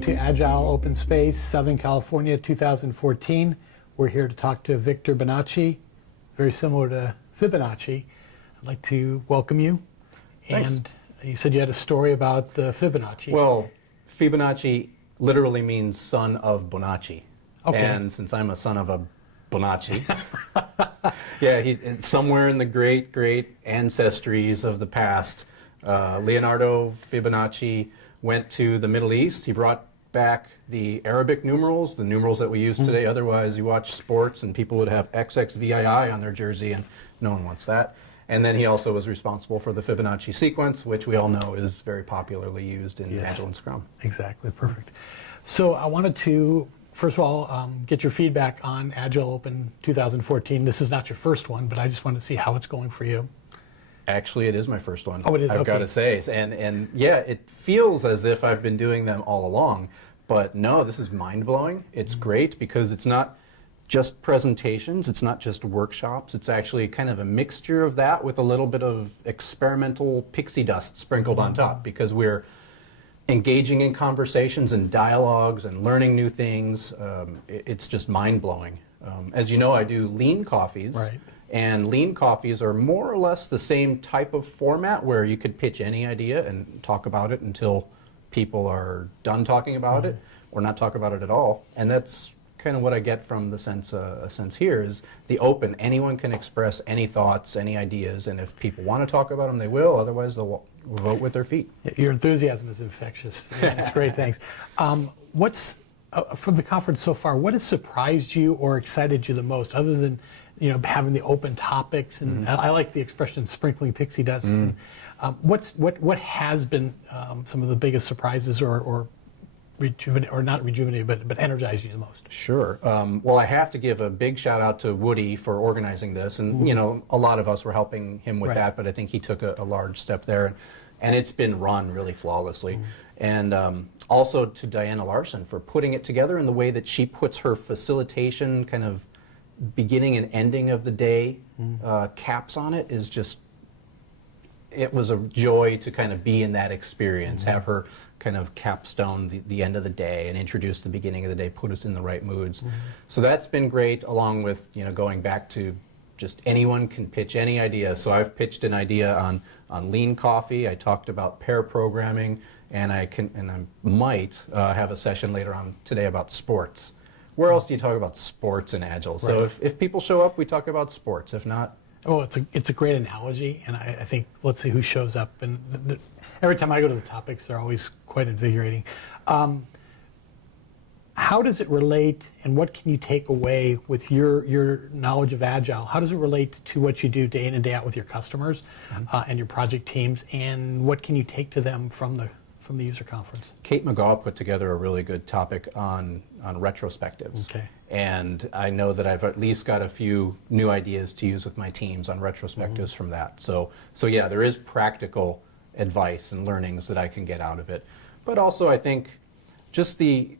Welcome to Agile Open Space, Southern California, 2014. We're here to talk to Victor Bonacci, very similar to Fibonacci. I'd like to welcome you. Thanks. And you said you had a story about the Fibonacci. Well, Fibonacci literally means son of Bonacci. Okay. And since I'm a son of a Bonacci, yeah, somewhere in the great ancestries of the past, Leonardo Fibonacci went to the Middle East. He brought back the Arabic numerals, the numerals that we use today. Otherwise, you watch sports and people would have XXVII on their jersey, and no one wants that. And then he also was responsible for the Fibonacci sequence, which we all know is very popularly used in Agile and Scrum. Exactly, perfect. So I wanted to, first of all, get your feedback on Agile Open 2014. This is not your first one, but I just wanted to see how it's going for you. Actually, it is my first one. Oh, it is? I've got to say. And yeah, it feels as if I've been doing them all along. But no, this is mind-blowing. It's great because it's not just presentations. It's not just workshops. It's actually kind of a mixture of that with a little bit of experimental pixie dust sprinkled on top, because we're engaging in conversations and dialogues and learning new things. It's just mind-blowing. As you know, I do lean coffees. Right. And lean coffees are more or less the same type of format where you could pitch any idea and talk about it until people are done talking about it or not talk about it at all. And that's kind of what I get from the sense here is the open. Anyone can express any thoughts, any ideas, and if people want to talk about them, they will. Otherwise, they'll vote with their feet. Your enthusiasm is infectious. It's great, thanks. What's, from the conference so far, what has surprised you or excited you the most, other than having the open topics, and I like the expression sprinkling pixie dust. And, what has been some of the biggest surprises or not rejuvenated, but energized you the most? Sure. Well, I have to give a big shout out to Woody for organizing this, and a lot of us were helping him with that, but I think he took a large step there, and it's been run really flawlessly. And also to Diana Larson for putting it together in the way that she puts her facilitation kind of beginning and ending of the day caps on it is just, it was a joy to kind of be in that experience, have her kind of capstone the end of the day and introduce the beginning of the day, put us in the right moods. So that's been great, along with going back to just anyone can pitch any idea. So I've pitched an idea on lean coffee. I talked about pair programming, and I might have a session later on today about sports. Where else do you talk about sports in Agile? Right. So if people show up, we talk about sports. If not... Oh, it's a great analogy, and I think, let's see who shows up. And every time I go to the topics, they're always quite invigorating. How does it relate, and what can you take away with your knowledge of Agile? How does it relate to what you do day in and day out with your customers and your project teams, and what can you take to them from the user conference? Kate McGaw put together a really good topic on retrospectives. Okay. And I know that I've at least got a few new ideas to use with my teams on retrospectives from that. So yeah, there is practical advice and learnings that I can get out of it. But also I think just in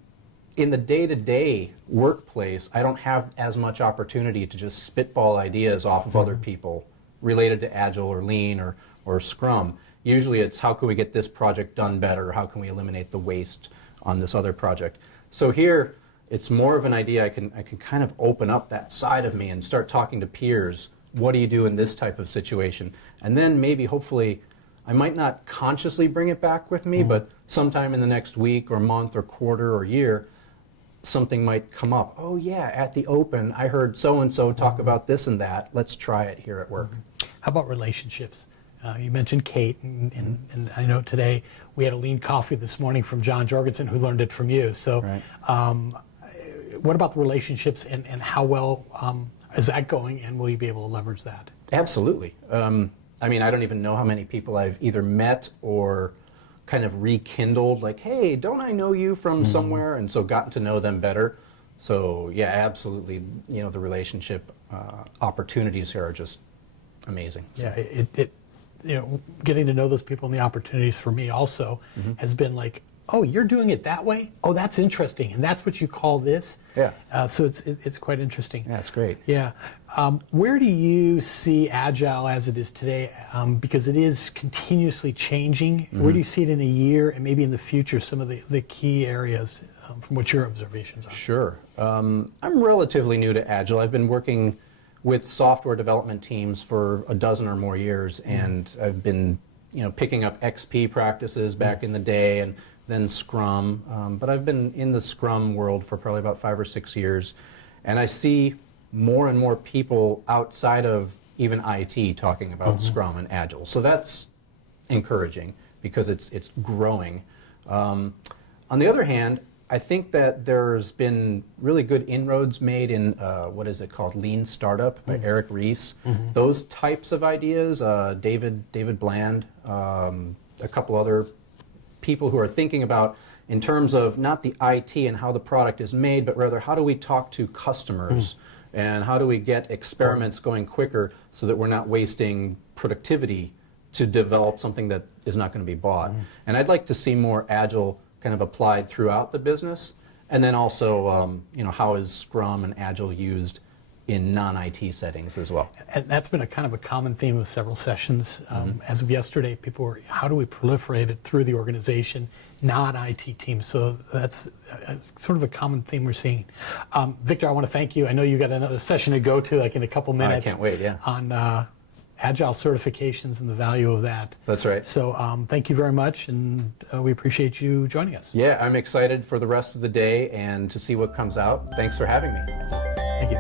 the day-to-day workplace, I don't have as much opportunity to just spitball ideas off of other people related to Agile or Lean or Scrum. Usually it's how can we get this project done better, how can we eliminate the waste on this other project. So here it's more of an idea I can kind of open up that side of me and start talking to peers. What do you do in this type of situation? And then maybe hopefully I might not consciously bring it back with me, but sometime in the next week or month or quarter or year, something might come up. Oh yeah, at the Open I heard so-and-so talk about this and that. Let's try it here at work. How about relationships? You mentioned Kate, and I know today we had a lean coffee this morning from John Jorgensen, who learned it from you. So what about the relationships, and how well is that going, and will you be able to leverage that? Absolutely. I mean, I don't even know how many people I've either met or kind of rekindled, like, hey, don't I know you from somewhere? And so gotten to know them better. So yeah, absolutely, the relationship opportunities here are just amazing. So. Yeah, getting to know those people and the opportunities for me also has been like oh, you're doing it that way? Oh, that's interesting. And that's what you call this? Yeah. So it's quite interesting. Yeah, that's great. Yeah. Where do you see Agile as it is today? Because it is continuously changing. Where do you see it in a year and maybe in the future, some of the key areas from what your observations are? Sure. I'm relatively new to Agile. I've been working with software development teams for a dozen or more years, and I've been picking up XP practices back in the day, and then Scrum. But I've been in the Scrum world for probably about 5 or 6 years, and I see more and more people outside of even IT talking about Scrum and Agile. So that's encouraging because it's growing. On the other hand, I think that there's been really good inroads made in what is it called, Lean Startup by Eric Ries. Those types of ideas, David Bland, a couple other people who are thinking about in terms of not the IT and how the product is made, but rather how do we talk to customers and how do we get experiments going quicker so that we're not wasting productivity to develop something that is not going to be bought. And I'd like to see more Agile kind of applied throughout the business, and then also how is Scrum and Agile used in non-IT settings as well. And that's been a kind of a common theme of several sessions. As of yesterday, people were, how do we proliferate it through the organization, non-IT teams? So that's sort of a common theme we're seeing. Victor, I want to thank you. I know you got another session to go to, like in a couple minutes. I can't wait, yeah. On Agile certifications and the value of that. That's right. So thank you very much, and we appreciate you joining us. Yeah, I'm excited for the rest of the day and to see what comes out. Thanks for having me. Thank you.